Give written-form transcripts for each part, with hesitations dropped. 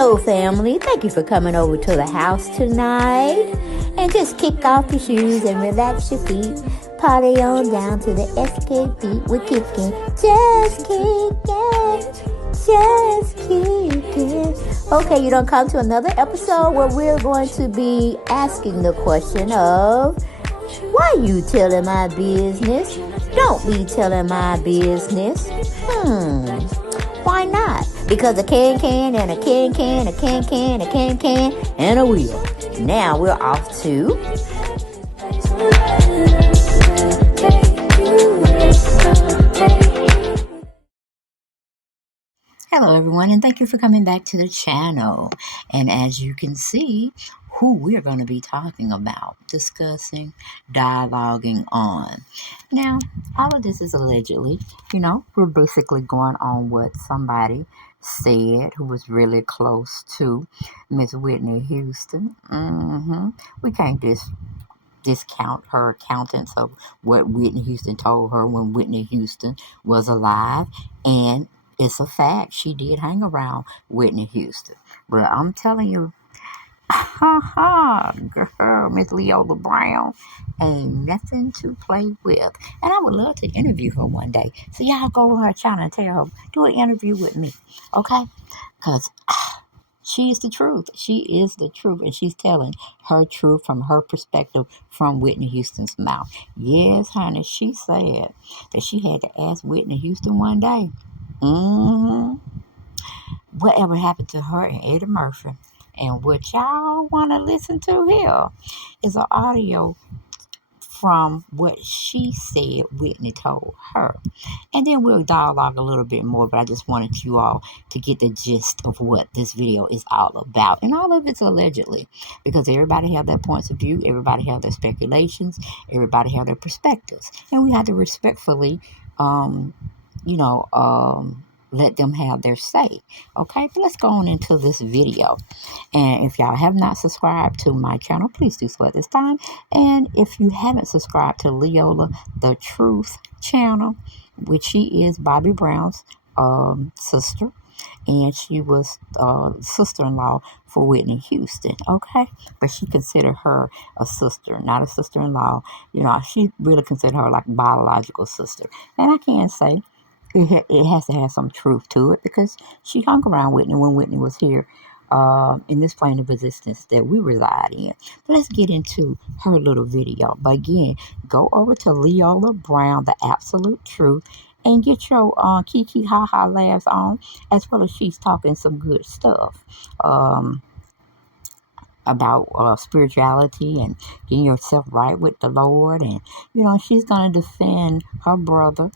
Hello, family. Thank you for coming over to the house tonight. And just kick off your shoes and relax your feet. Party on down to the SK beat. We're kicking. Just kicking. Just kicking. Okay, you don't come to another episode where we're going to be asking the question of, why you telling my business? Don't be telling my business. Why not? Because a can and a can, a can, and a wheel. Now we're off to... Hello, everyone, and thank you for coming back to the channel. And as you can see, who we're going to be talking about, discussing, dialoguing on. Now, all of this is allegedly, we're basically going on what somebody said who was really close to Miss Whitney Houston. We can't discount her accountance of what Whitney Houston told her when Whitney Houston was alive. And it's a fact, she did hang around Whitney Houston. But I'm telling you, girl, Miss Leola Brown ain't nothing to play with. And I would love to interview her one day. So y'all go on her channel and tell her, do an interview with me, okay? Because she is the truth. She is the truth. And she's telling her truth from her perspective from Whitney Houston's mouth. Yes, honey, she said that she had to ask Whitney Houston one day, whatever happened to her and Eddie Murphy. And what y'all want to listen to here is an audio from what she said Whitney told her. And then we'll dialogue a little bit more, but I just wanted you all to get the gist of what this video is all about. And all of it's allegedly, because everybody have their points of view, everybody have their speculations, everybody have their perspectives. And we have to respectfully, let them have their say. Okay, but let's go on into this video. And if y'all have not subscribed to my channel, please do so at this time. And if you haven't subscribed to Leola the Truth channel, which she is Bobby Brown's sister, and she was sister-in-law for Whitney Houston, okay? But she considered her a sister, not a sister-in-law. She really considered her like a biological sister. And I can say it has to have some truth to it, because she hung around Whitney when Whitney was here in this plane of existence that we reside in. But let's get into her little video. But again, go over to Leola Brown, the Absolute Truth, and get your kiki ha-ha laughs on, as well as she's talking some good stuff about spirituality and getting yourself right with the Lord. And, she's going to defend her brother,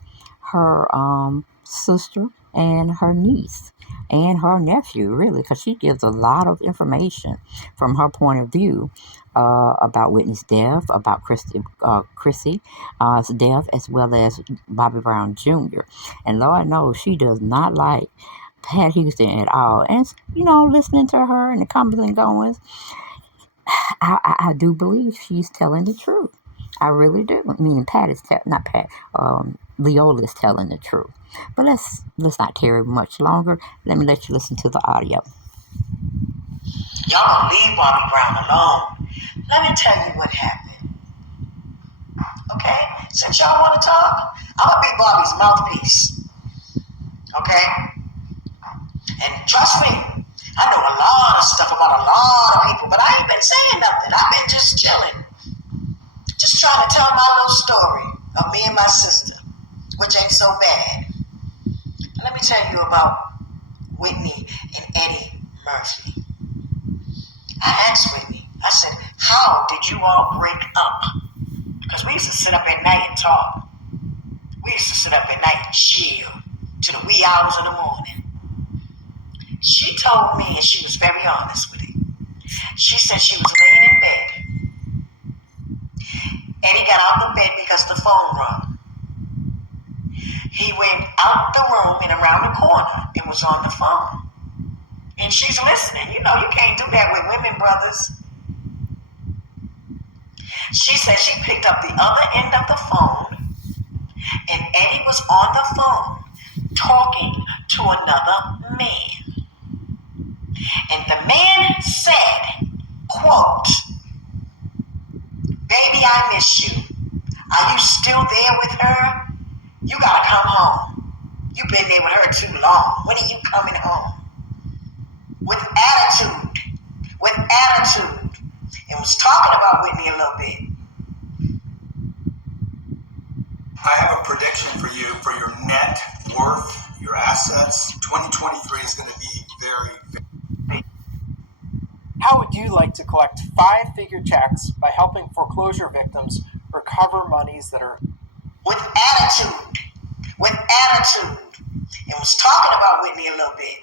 her sister, and her niece, and her nephew, really, because she gives a lot of information from her point of view about Whitney's death, about Chrissy's death, as well as Bobby Brown Jr. And Lord knows she does not like Pat Houston at all. And, listening to her and the comings and goings, I do believe she's telling the truth. I really do. Meaning Leola is telling the truth. But let's not tarry much longer. Let me let you listen to the audio. Y'all gonna leave Bobby Brown alone. Let me tell you what happened. Okay? Since y'all want to talk, I'm gonna be Bobby's mouthpiece. Okay? And trust me, I know a lot of stuff about a lot of people, but I ain't been saying nothing. I've been just chilling. Just trying to tell my little story of me and my sister, which ain't so bad. And let me tell you about Whitney and Eddie Murphy. I asked Whitney, I said, how did you all break up? Because we used to sit up at night and talk. We used to sit up at night and chill to the wee hours of the morning. She told me, and she was very honest with it. She said she was laying in bed. Eddie got out the bed because the phone rang. He went out the room and around the corner and was on the phone. And she's listening. You can't do that with women, brothers. She said she picked up the other end of the phone, and Eddie was on the phone talking to another man. And the man said, quote, "Baby, I miss you. Are you still there with her? You gotta come home. You've been there with her too long. When are you coming home?" With attitude. With attitude. And was talking about Whitney a little bit. I have a prediction for you for your net worth, your assets. 2023 is going to be very. How would you like to collect 5-figure checks by helping foreclosure victims recover monies that are... With attitude. With attitude. And was talking about Whitney a little bit.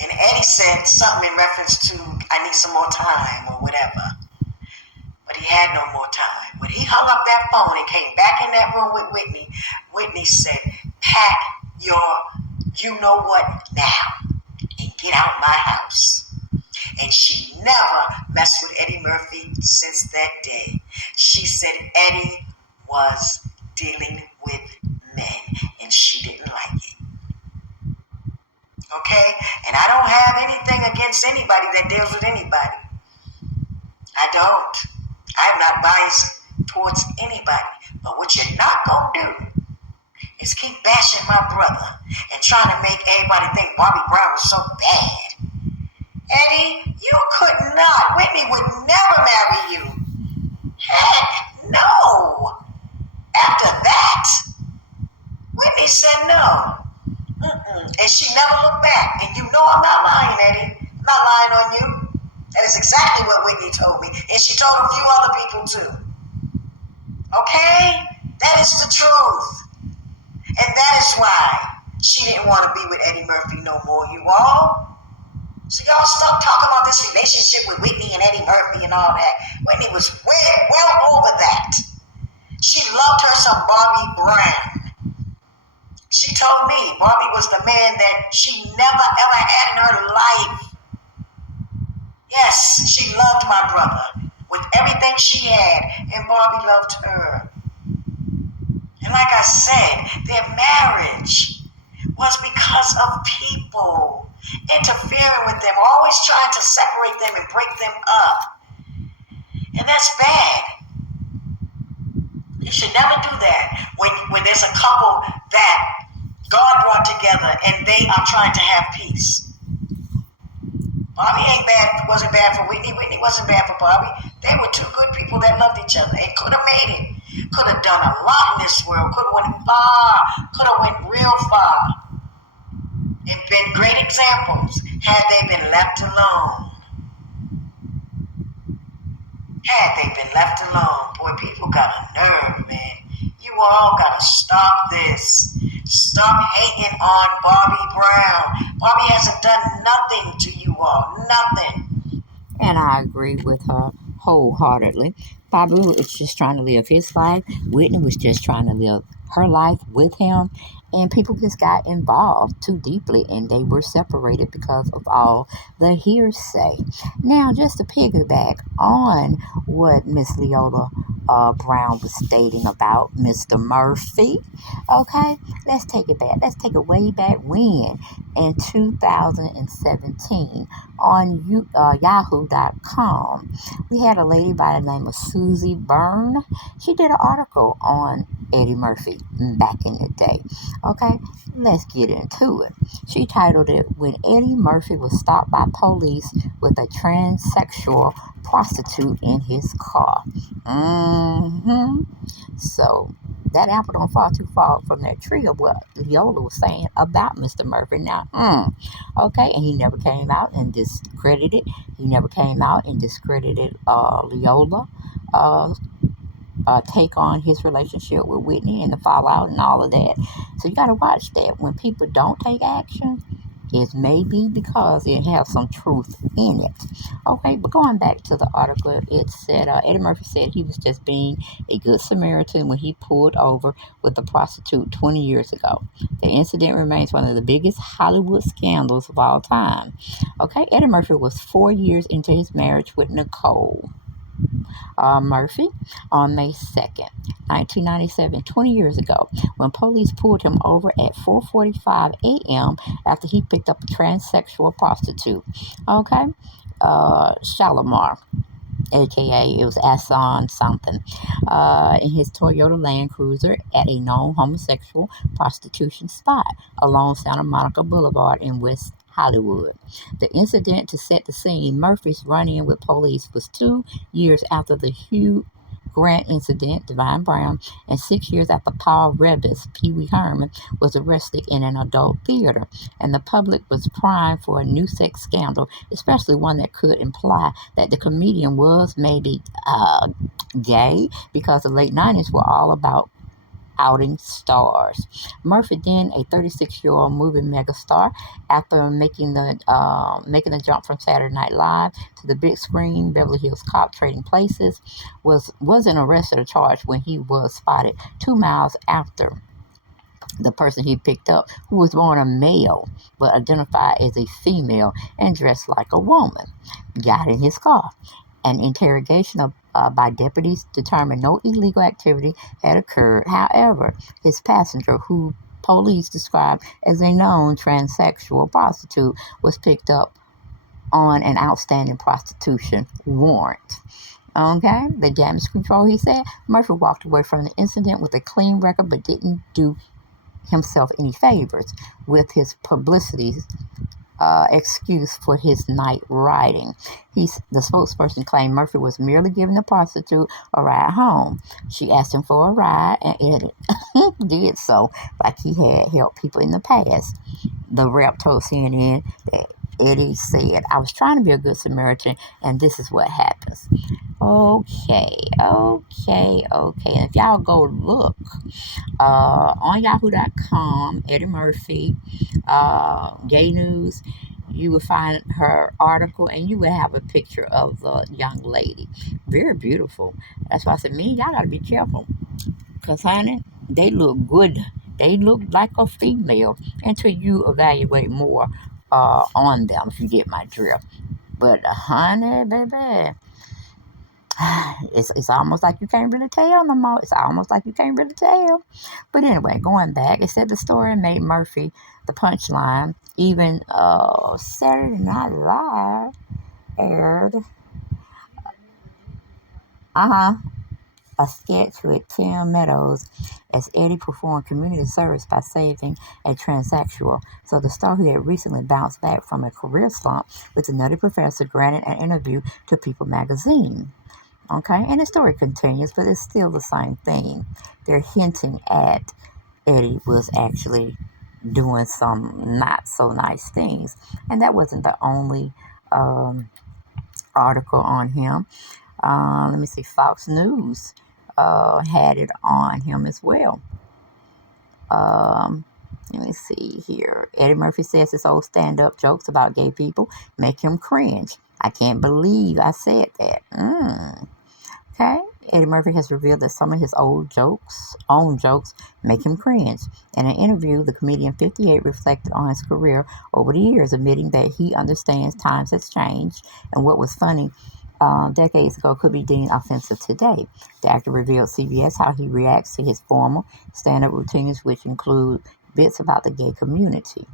And Eddie said something in reference to, "I need some more time," or whatever. But he had no more time. When he hung up that phone and came back in that room with Whitney, Whitney said, "Pack your you-know-what now and get out my house." And she never messed with Eddie Murphy since that day. She said Eddie was dealing with men, and she didn't like it. Okay? And I don't have anything against anybody that deals with anybody. I don't. I'm not biased towards anybody. But what you're not going to do is keep bashing my brother and trying to make everybody think Bobby Brown was so bad. Eddie, you could not. Whitney would never marry you. Heck, no. After that, Whitney said no. And she never looked back. And you know I'm not lying, Eddie. I'm not lying on you. That is exactly what Whitney told me. And she told a few other people too. Okay? That is the truth. And that is why she didn't want to be with Eddie Murphy no more, you all. So y'all stop talking about this relationship with Whitney and Eddie Murphy and all that. Whitney was well over that. She loved her some Bobby Brown. She told me Bobby was the man that she never ever had in her life. Yes, she loved my brother with everything she had, and Bobby loved her. And like I said, their marriage was because of people interfering with them, always trying to separate them and break them up. And that's bad. You should never do that when there's a couple that God brought together and they are trying to have peace. Bobby wasn't bad for Whitney. Whitney wasn't bad for Bobby. They were two good people that loved each other and could have made it. Could have done a lot in this world. Could have went far. Could have went real far. And been great examples had they been left alone. Had they been left alone. Boy, people got a nerve, man. You all gotta stop this. Stop hating on Bobby Brown. Bobby hasn't done nothing to you all. Nothing. And I agree with her wholeheartedly. Bobby was just trying to live his life. Whitney was just trying to live her life with him. And people just got involved too deeply, and they were separated because of all the hearsay. Now, just to piggyback on what Miss Leola Brown was stating about Mr. Murphy, okay, let's take it back. Let's take it way back when, in 2017, on Yahoo.com, we had a lady by the name of Susie Byrne. She did an article on Eddie Murphy back in the day. Okay, let's get into it. She titled it, "When Eddie Murphy was stopped by police with a transsexual prostitute in his car." So that apple don't fall too far from that tree of what Leola was saying about Mr. Murphy. Now, okay, and he never came out and discredited. He never came out and discredited Leola. Take on his relationship with Whitney and the fallout and all of that. So you got to watch that. When people don't take action, it may be because it has some truth in it. Okay, but going back to the article, it said Eddie Murphy said he was just being a good Samaritan when he pulled over with a prostitute 20 years ago. The incident remains one of the biggest Hollywood scandals of all time. Okay, Eddie Murphy was 4 years into his marriage with Nicole. Murphy on May 2nd, 1997, 20 years ago, when police pulled him over at 4:45 a.m. after he picked up a transsexual prostitute. Okay? Shalimar, aka it was Asan something, in his Toyota Land Cruiser at a known homosexual prostitution spot along Santa Monica Boulevard in West Hollywood. The incident to set the scene, Murphy's run-in with police was 2 years after the Hugh Grant incident, Divine Brown, and 6 years after Paul Rebus, Pee Wee Herman, was arrested in an adult theater, and the public was primed for a new sex scandal, especially one that could imply that the comedian was maybe gay, because the late 90s were all about outing stars. Murphy, then a 36-year-old movie megastar, after making the jump from Saturday Night Live to the big screen, Beverly Hills Cop, Trading Places, wasn't arrested or charged when he was spotted 2 miles after the person he picked up, who was born a male but identified as a female and dressed like a woman, got in his car. An interrogation by deputies determined no illegal activity had occurred. However, his passenger, who police described as a known transsexual prostitute, was picked up on an outstanding prostitution warrant. Okay, the damage control, he said. Murphy walked away from the incident with a clean record but didn't do himself any favors with his publicity excuse for his night riding. The spokesperson claimed Murphy was merely giving the prostitute a ride home. She asked him for a ride, and Eddie did so like he had helped people in the past. The rep told CNN that Eddie said, "I was trying to be a good Samaritan, and this is what happens." Okay. And if y'all go look on yahoo.com, Eddie Murphy, gay news, you will find her article, and you will have a picture of the young lady. Very beautiful. That's why I said, man, y'all got to be careful. Because, honey, they look good. They look like a female until you evaluate more on them, if you get my drift. But, honey, baby, it's almost like you can't really tell no more. It's almost like you can't really tell. But anyway, going back, it said the story made Murphy the punchline. Even Saturday Night Live aired a sketch with Tim Meadows as Eddie performed community service by saving a transsexual. So the star, who had recently bounced back from a career slump with the Nutty Professor, granted an interview to People magazine. Okay, and the story continues, but it's still the same thing. They're hinting at Eddie was actually doing some not so nice things, and that wasn't the only article on him. Let me see, Fox News had it on him as well. Let me see here. Eddie Murphy says his old stand-up jokes about gay people make him cringe. I can't believe I said that. Okay. Eddie Murphy has revealed that some of his own jokes, make him cringe. In an interview, the comedian 58 reflected on his career over the years, admitting that he understands times has changed and what was funny decades ago could be deemed offensive today. The actor revealed CBS how he reacts to his formal stand-up routines, which include bits about the gay community.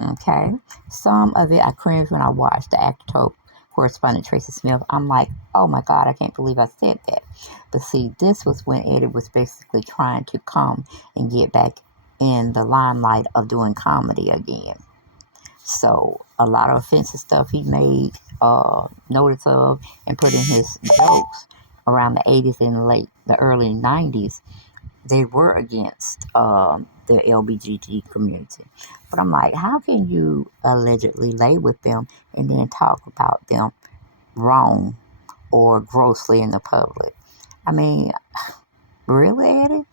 Okay. Some of it I cringe when I watched, the actor told correspondent Tracy Smith. I'm like, oh my God, I can't believe I said that. But see, this was when Eddie was basically trying to come and get back in the limelight of doing comedy again. So a lot of offensive stuff he made notice of and put in his jokes around the 80s and the early 90s, they were against the LBGT community. But I'm like, how can you allegedly lay with them and then talk about them wrong or grossly in the public? I mean, really, Eddie?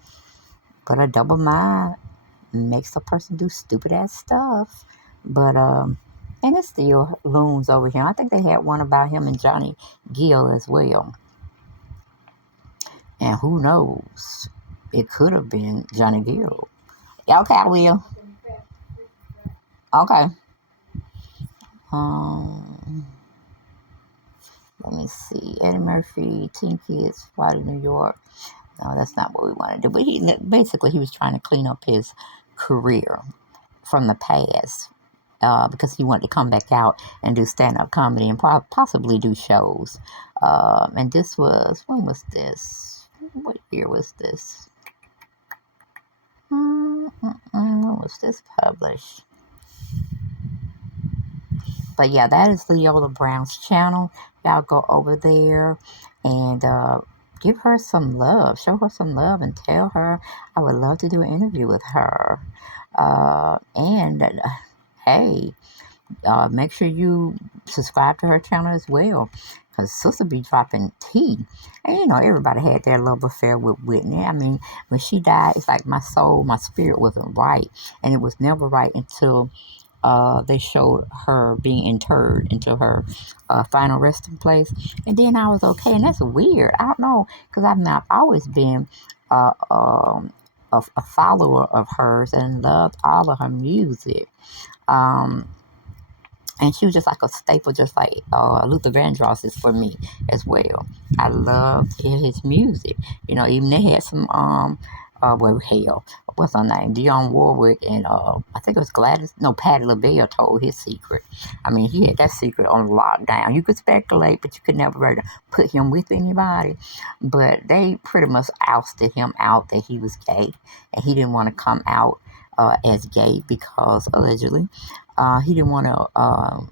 But a double mind makes a person do stupid ass stuff. But and it still looms over him. I think they had one about him and Johnny Gill as well. And who knows? It could have been Johnny Gill. Okay, I will. Okay. Let me see. Eddie Murphy, Teen Kids, Fly to New York. No, that's not what we want to do. But he was trying to clean up his career from the past. Because he wanted to come back out and do stand-up comedy and possibly do shows. And this was, when was this? What year was this? When was this published? But yeah, that is Leola Brown's channel. Y'all go over there and give her some love. Show her some love and tell her I would love to do an interview with her. Hey, make sure you subscribe to her channel as well. Because Sister be dropping tea. And you know, everybody had their love affair with Whitney. I mean, when she died, it's like my soul, my spirit wasn't right. And it was never right until they showed her being interred into her final resting place. And then I was okay. And that's weird. I don't know. Because I've always been a follower of hers and loved all of her music. And she was just like a staple, just like Luther Vandross is for me as well. I loved his music. You know, even they had some, what's her name? Dionne Warwick and I think it was Patti LaBelle told his secret. I mean, he had that secret on lockdown. You could speculate, but you could never really put him with anybody. But they pretty much ousted him out that he was gay, and he didn't want to come out as gay because allegedly he didn't want to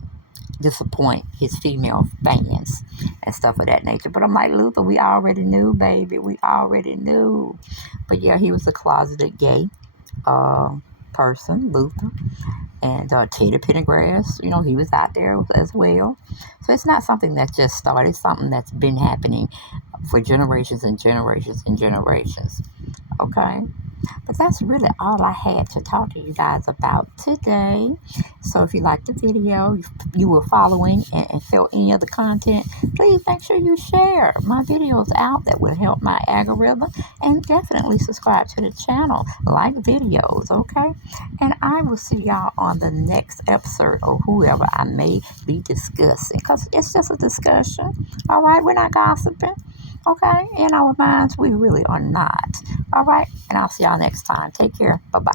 disappoint his female fans and stuff of that nature. But I'm like, Luther, we already knew, baby. We already knew. But yeah, he was a closeted gay person, Luther. And Teddy Pendergrass, you know, he was out there as well. So it's not something that just started. It's something that's been happening for generations and generations and generations. Okay? But that's really all I had to talk to you guys about today. So if you liked the video, you were following and felt any other content, please make sure you share my videos out. That will help my algorithm. And definitely subscribe to the channel. Like videos, okay? And I will see y'all on the next episode of whoever I may be discussing. Because it's just a discussion. All right? We're not gossiping. Okay? In our minds, we really are not. All right? And I'll see y'all next time. Take care. Bye-bye.